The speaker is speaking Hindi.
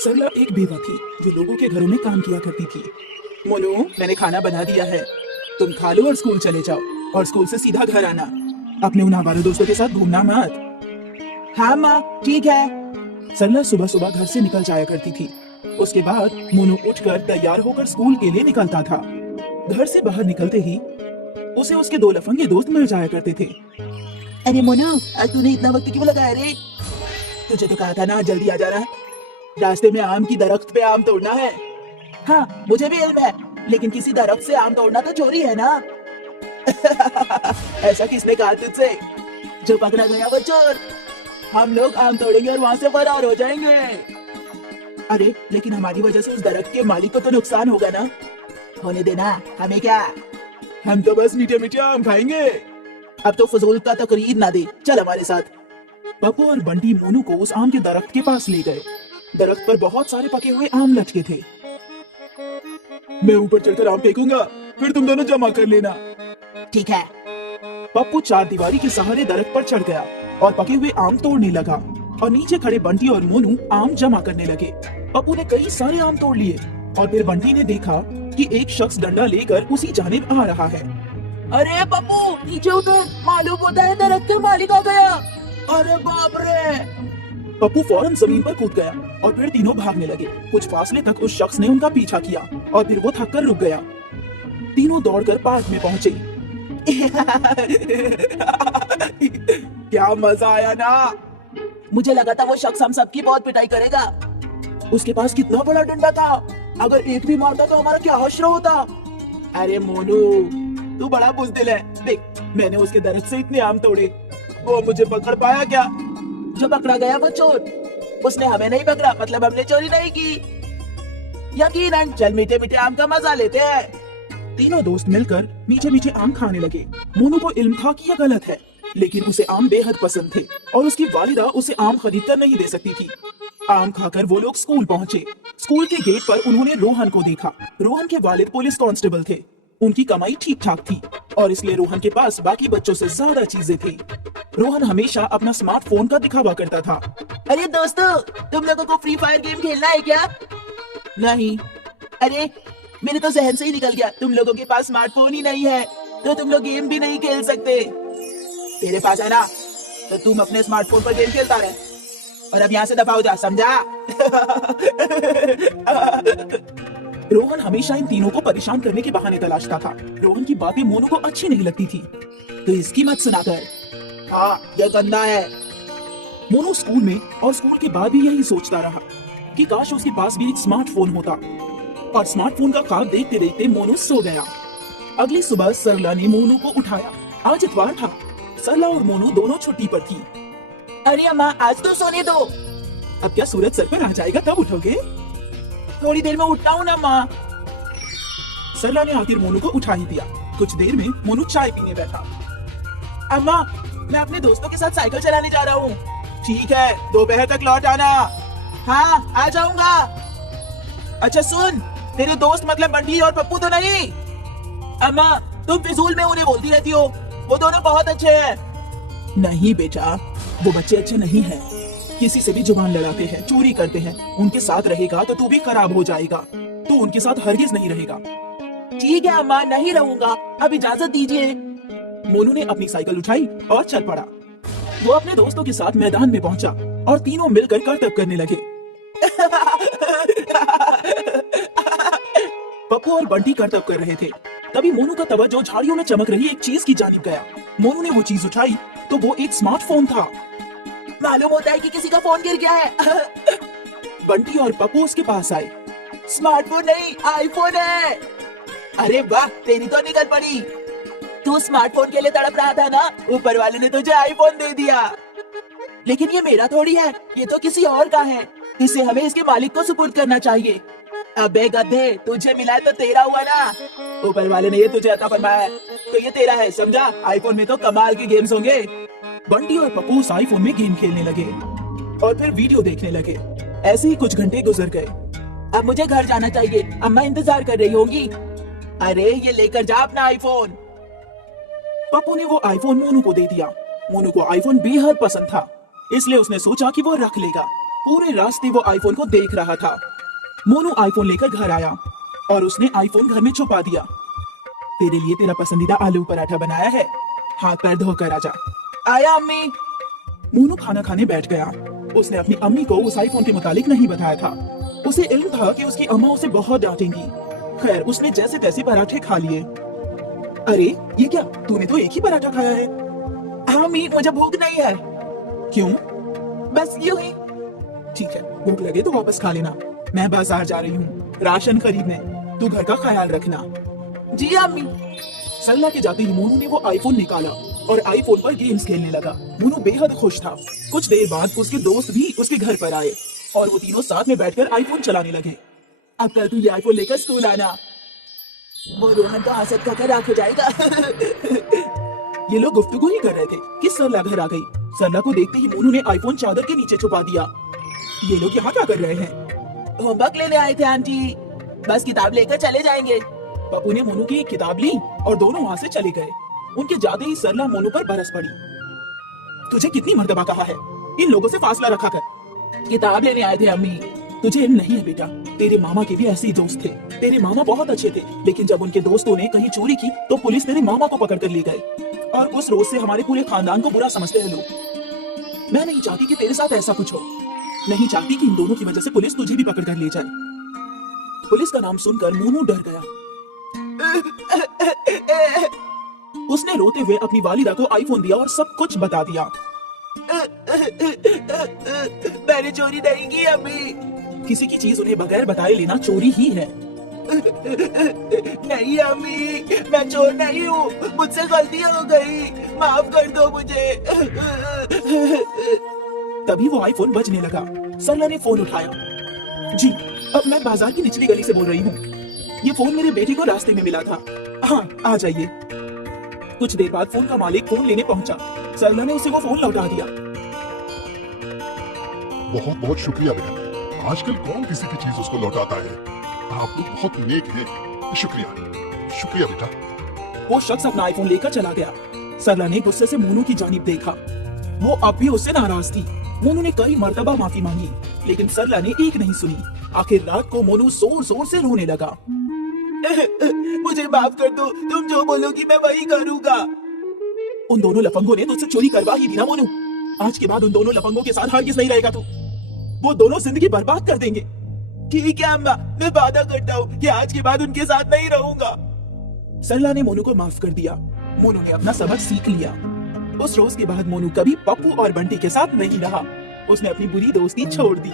सरला एक बेवा थी जो लोगों के घरों में काम किया करती थी। मोनू, मैंने खाना बना दिया है, तुम खा लो और स्कूल चले जाओ, और स्कूल से सीधा घर आना। अपने उन आवारा दोस्तों के साथ घूमना मत। हाँ माँ, ठीक है। सरला सुबह सुबह घर से निकल जाया करती थी। उसके बाद मोनू उठकर तैयार होकर स्कूल के लिए निकलता था। घर से बाहर निकलते ही उसे उसके दो लफंगे दोस्त मिल जाया करते थे। अरे मोनू, आज तूने इतना वक्त क्यों लगाया रे? तुझे तो कहा था ना जल्दी आ जाना है, रास्ते में आम की दरख्त पे आम तोड़ना है। हाँ, मुझे भी इल्म है, लेकिन किसी दरख्त से आम तोड़ना तो चोरी है ना। ऐसा किसने कहा तुझसे? जो पकड़ा गया वो चोर। हम लोग आम तोड़ेंगे और वहाँ से फरार हो जाएंगे। अरे लेकिन हमारी वजह से उस दरख्त के मालिक को तो नुकसान होगा ना। होने देना, हमें क्या। हम तो बस मीठे मीठे आम खाएंगे। अब तो फजूल का तकरीर ना दे, चल हमारे साथ। पप्पू और बंटी मोनू को उस आम के दरख्त के पास ले गए। दरख्त पर बहुत सारे पके हुए आम लटके थे। मैं ऊपर चढ़कर आम फेंकूंगा, फिर तुम दोनों जमा कर लेना। ठीक है। पप्पू चार दीवारी के सहारे दरख्त पर चढ़ गया और पके हुए आम तोड़ने लगा, और नीचे खड़े बंटी और मोनू आम जमा करने लगे। पप्पू ने कई सारे आम तोड़ लिए, और फिर बंटी ने देखा कि एक शख्स डंडा लेकर उसी जानिब आ रहा है। अरे पप्पू, नीचे उतर, मालूम होता है दरख्त का मालिक आ गया। अरे बाप रे। पप्पू फौरन जमीन पर कूद गया और फिर तीनों भागने लगे। कुछ फासले तक उस शख्स ने उनका पीछा किया और फिर वो थक कर रुक गया। तीनों दौड़कर पार्क में पहुंचे। क्या मजा आया ना। मुझे लगा था वो शख्स हम सबकी बहुत पिटाई करेगा। उसके पास कितना बड़ा डंडा था, अगर एक भी मारता तो हमारा क्या हश्र होता। अरे मोनू, तू बड़ा बुज़दिल है। देख, मैंने उसके दरख्त से इतने आम तोड़े, वो मुझे पकड़ पाया क्या? जो पकड़ा गया वो चोर, उसने हमें नहीं पकड़ा, मतलब हमने चोरी नहीं की। यकीनन, चल मीठे मीठे आम का मजा लेते हैं। तीनों दोस्त मिलकर मीठे मीठे आम खाने लगे। मोनू को इल्म था कि यह गलत है, लेकिन उसे आम बेहद पसंद थे और उसकी वालिदा उसे आम खरीद कर नहीं दे सकती थी। आम खाकर वो लोग स्कूल पहुंचे। स्कूल के गेट पर उन्होंने रोहन को देखा। रोहन के वालिद पुलिस कांस्टेबल थे। उनकी कमाई ठीक ठाक थी और इसलिए रोहन के पास बाकी बच्चों से ज्यादा चीजें थी। रोहन हमेशा अपना स्मार्टफोन का दिखावा करता था। अरे दोस्तों, तुम लोगों को फ्री फायर गेम खेलना है क्या? नहीं। अरे मेरे तो जहन से ही निकल गया, तुम लोगों के पास स्मार्टफोन ही नहीं है, तो तुम लोग गेम भी नहीं खेल सकते। तेरे पास है ना, तो तुम अपने स्मार्टफोन पर गेम खेलता रहे, और अब यहाँ से दफा हो जा, समझा? रोहन हमेशा इन तीनों को परेशान करने के बहाने तलाशता था। रोहन की बातें मोनू को अच्छी नहीं लगती थी, तो इसकी मत सुना कर। हाँ, यह गंदा है। मोनू स्कूल में और स्कूल के बाद भी यही सोचता रहा कि काश उसके पास भी एक स्मार्टफोन होता, और स्मार्टफोन का ख्वाब देखते देखते मोनू सो गया। अगली सुबह सरला ने मोनू को उठाया। आज इतवार था। सरला और मोनू दोनों छुट्टी पर थी। अरे अम्मा, आज तो सोने दो। अब क्या सूरज सर पर आ जाएगा तब उठोगे? थोड़ी देर में उठता हूँ ना माँ। सरला ने आखिर मोनू को उठा ही दिया। कुछ देर में मोनू चाय पीने बैठा। अम्मा, मैं अपने दोस्तों के साथ साइकिल चलाने जा रहा हूँ। ठीक है, दोपहर तक लौट आना। हाँ, आ जाऊंगा। अच्छा सुन, तेरे दोस्त मतलब बंटी और पप्पू तो नहीं? अम्मा, तुम फिजूल में उन्हें बोलती रहती हो, वो दोनों बहुत अच्छे हैं। नहीं बेटा, वो बच्चे अच्छे नहीं हैं। किसी से भी जुबान लड़ाते हैं, चोरी करते हैं। उनके साथ रहेगा तो तू भी खराब हो जाएगा। तू उनके साथ हरगिज नहीं रहेगा। ठीक है अम्मा, नहीं रहूंगा, अब इजाजत दीजिए। मोनू ने अपनी साइकिल उठाई और चल पड़ा। वो अपने दोस्तों के साथ मैदान में पहुंचा और तीनों मिलकर करतब करने लगे। पप्पू और बंटी करतब कर रहे थे। तभी मोनू का तवज्जो झाड़ियों में चमक रही एक चीज की जानिब गया। मोनू ने वो चीज उठाई तो वो एक स्मार्टफोन था। मालूम होता है कि किसी का फोन गिर गया है। बंटी और पप्पू उसके पास आए। स्मार्टफोन नहीं, आईफोन है। अरे वाह, तेरी तो निकल पड़ी। तू स्मार्टफोन के लिए तड़प रहा था ना, ऊपर वाले ने तुझे आईफोन दे दिया। लेकिन ये मेरा थोड़ी है, ये तो किसी और का है। इसे हमें इसके मालिक को सुपुर्द करना चाहिए। अबे गधे, तुझे मिला है तो तेरा हुआ ना। ऊपर वाले ने ये तुझे अता फरमाया है तो ये तेरा है, समझा? आईफोन में तो कमाल के गेम्स होंगे। बंटी और पप्पू उस आईफोन में गेम खेलने लगे और फिर वीडियो देखने लगे। ऐसे ही कुछ घंटे गुजर गए। अब मुझे घर जाना चाहिए, अम्मा इंतजार कर रही होंगी। अरे ये लेकर जा अपना आईफोन। पप्पू ने वो आईफोन मोनू को दे दिया। मोनू को आईफोन बेहद पसंद था, इसलिए उसने सोचा कि वो रख लेगा। पूरे रास्ते वो आईफोन को देख रहा था। मोनू आईफोन लेकर घर आया और उसने आईफोन घर में छुपा दिया। तेरे लिए तेरा पसंदीदा आलू पराठा बनाया है, हाथ पैर धोकर आजा। आया अम्मी। मोनू खाना खाने बैठ गया। उसने अपनी अम्मी को उस आईफोन के मुतालिक नहीं बताया था। उसे इल्म था कि उसकी अम्मा उसे बहुत डांटेंगी। खैर उसने जैसे तैसे पराठे खा लिए। अरे ये क्या, तूने तो एक ही पराठा खाया है। हाँ अम्मी, मुझे भूख नहीं है। क्यों? बस यूं ही। ठीक है, भूख लगे तो वापस खा लेना। मैं बाजार जा रही हूँ राशन खरीदने, तू घर का ख्याल रखना। जी अम्मी। सरला के जाते ही मोनू ने वो आईफोन निकाला और आईफोन पर गेम्स खेलने लगा। मोनू बेहद खुश था। कुछ देर बाद उसके दोस्त भी उसके घर पर आए और वो तीनों साथ में बैठकर आईफोन चलाने लगे। अब कल तू ये आईफोन लेकर स्कूल आना, वो रोहन का हसद का कर आंख हो जाएगा। ये लोग गुफ्तगू ही कर रहे थे कि सरला घर आ गई। सरला को देखते ही मोनू ने आईफोन चादर के नीचे छुपा दिया। ये लोग यहाँ क्या कर रहे हैं? होमवर्क लेने आए थे आंटी, बस किताब लेकर चले जाएंगे। पप्पू ने मोनू की एक किताब ली और दोनों वहाँ से चले गए। उनके जाते ही सरला मोनू पर बरस पड़ी। तुझे कितनी मर्तबा कहा है इन लोगों से फासला रखा कर। किताब लेने आए थे अम्मी। तुझे इल्म नहीं है बेटा, तेरे मामा के भी ऐसे ही दोस्त थे। तेरे मामा बहुत अच्छे थे, लेकिन जब उनके दोस्तों ने कहीं चोरी की तो पुलिस तेरे मामा को पकड़ कर ले गए और उस रोज से हमारे पूरे खानदान को बुरा समझते हैं लोग। मैं नहीं चाहती कि तेरे साथ ऐसा कुछ हो। नहीं चाहती कि इन दोनों की वजह से पुलिस तुझे भी पकड़ कर ले जाए। पुलिस का नाम सुनकर मोनू डर गया। उसने रोते हुए अपनी वालिदा को आईफोन दिया और सब कुछ बता दिया। मैंने चोरी नहीं की अम्मी। किसी की चीज उन्हें बगैर बताए लेना चोरी ही है। नहीं अम्मी, मैं चोर नहीं हूँ, मुझसे गलती हो गई, माफ कर दो मुझे। तभी वो आईफोन बजने लगा। सरला ने फोन उठाया। जी, अब मैं बाजार की निचली गली से बोल रही हूँ। ये फोन मेरे बेटे को रास्ते में मिला था। हाँ, आ जाइए। कुछ देर बाद फोन का मालिक फोन लेने पहुंचा। सरला ने उसे वो फोन लौटा दिया। बहुत बहुत शुक्रिया बेटा, आजकल कौन किसी की चीज उसको लौटाता है। आप तो बहुत नेक हैं। शुक्रिया शुक्रिया बेटा। वो शख्स अपना आईफोन लेकर चला गया। सरला ने गुस्से से मोनू की जानिब देखा। वो अब भी उससे नाराज थी। मोनू ने कई मर्तबा माफी मांगी, लेकिन सरला ने एक नहीं सुनी। आखिर रात को मोनू जोर जोर से रोने लगा। मुझे माफ कर दो, तुम जो बोलोगी मैं वही करूंगा। उन दोनों लफंगों ने तुझसे चोरी करवा ही दी ना मोनू। आज के बाद उन दोनों लफंगों के साथ हरगिज़ नहीं रहेगा तू। वो दोनों जिंदगी बर्बाद कर देंगे। ठीक है अम्मा, मैं वादा करता हूँ कि आज के बाद उनके साथ नहीं रहूंगा। सरला ने मोनू को माफ कर दिया। मोनू ने अपना सबक सीख लिया। उस रोज के बाद मोनू कभी पप्पू और बंटी के साथ नहीं रहा। उसने अपनी बुरी दोस्ती छोड़ दी।